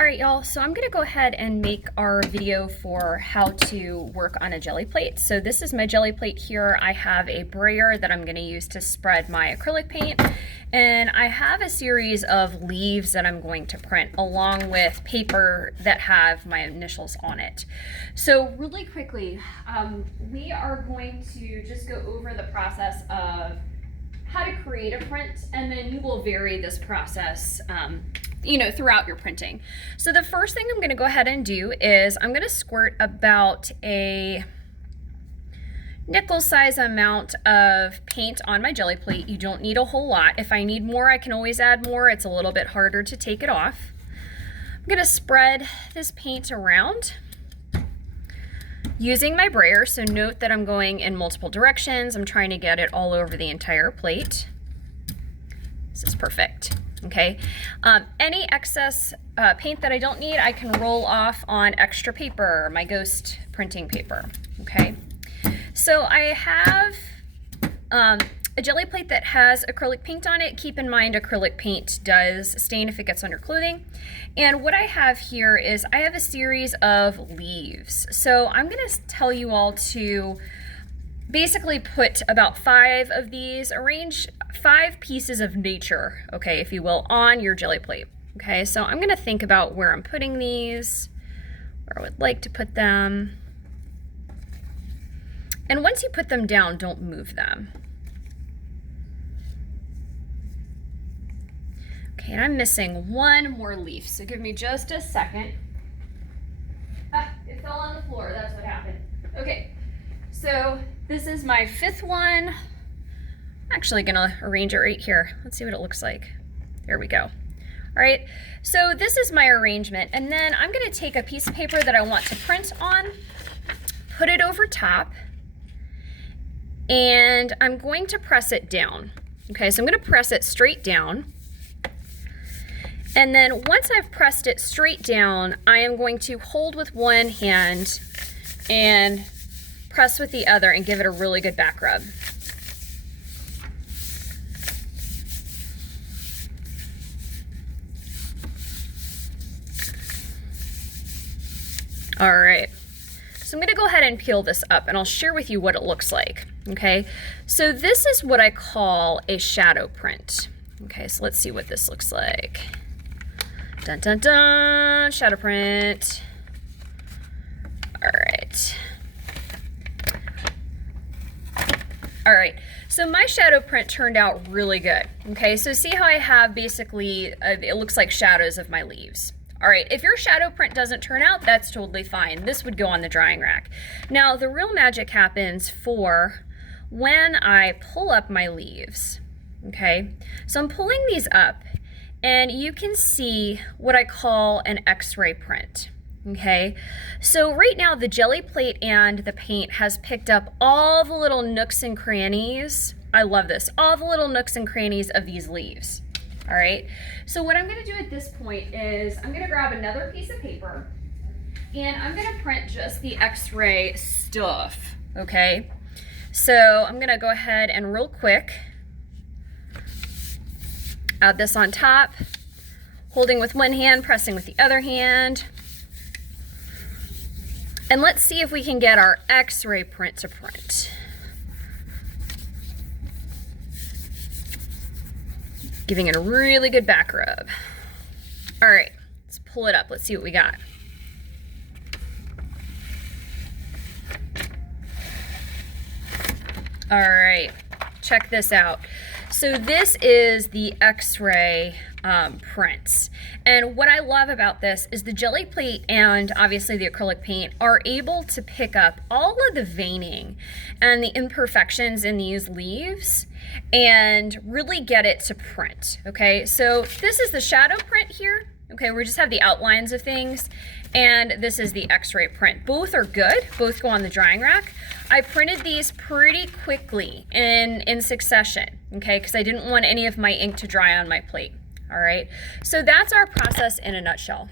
All right, y'all, so I'm gonna go ahead and make our video for how to work on a jelly plate. So this is my jelly plate here. I have a brayer that I'm gonna use to spread my acrylic paint. And I have a series of leaves that I'm going to print along with paper that have my initials on it. So really quickly, we are going to just go over the process of how to create a print, and then you will vary this process throughout your printing. So the first thing I'm going to go ahead and do is I'm going to squirt about a nickel size amount of paint on my jelly plate. You don't need a whole lot. If I need more, I can always add more. It's a little bit harder to take it off. I'm going to spread this paint around using my brayer. So note that I'm going in multiple directions. I'm trying to get it all over the entire plate. This is perfect. Okay, any excess paint that I don't need, I can roll off on extra paper, my ghost printing paper. Okay, so I have a jelly plate that has acrylic paint on it. Keep in mind, acrylic paint does stain if it gets on your clothing. And what I have here is I have a series of leaves. So I'm going to tell you all to basically put about 5 of these, arrange 5 pieces of nature, okay, if you will, on your jelly plate. Okay, so I'm going to think about where I'm putting these, where I would like to put them. And once you put them down, don't move them. Okay, and I'm missing one more leaf, so give me just a second. Ah, it fell on the floor, that's what happened. Okay, so this is my 5th one. I'm actually gonna arrange it right here. Let's see what it looks like. There we go. All right, so this is my arrangement, and then I'm gonna take a piece of paper that I want to print on, put it over top, and I'm going to press it down. Okay, so I'm gonna press it straight down. And then once I've pressed it straight down, I am going to hold with one hand and press with the other and give it a really good back rub. All right, so I'm gonna go ahead and peel this up and I'll share with you what it looks like, okay? So this is what I call a shadow print. Okay, so let's see what this looks like. Dun, dun, dun, shadow print. All right. All right, so my shadow print turned out really good. Okay, so see how I have basically, it looks like shadows of my leaves. All right, if your shadow print doesn't turn out, that's totally fine. This would go on the drying rack. Now, the real magic happens for when I pull up my leaves, okay? So I'm pulling these up, and you can see what I call an X-ray print. Okay, so right now the jelly plate and the paint has picked up all the little nooks and crannies. I love this, all the little nooks and crannies of these leaves. All right, so what I'm gonna do at this point is I'm gonna grab another piece of paper and I'm gonna print just the X-ray stuff, okay? So I'm gonna go ahead and real quick add this on top, holding with one hand, pressing with the other hand. And let's see if we can get our X-ray print to print. Giving it a really good back rub. All right, let's pull it up. Let's see what we got. All right, check this out. So this is the X-ray prints. And what I love about this is the jelly plate and obviously the acrylic paint are able to pick up all of the veining and the imperfections in these leaves and really get it to print, okay? So this is the shadow print here, okay? We just have the outlines of things, and this is the X-ray print. Both are good, both go on the drying rack. I printed these pretty quickly in succession, okay? Because I didn't want any of my ink to dry on my plate. All right, so that's our process in a nutshell.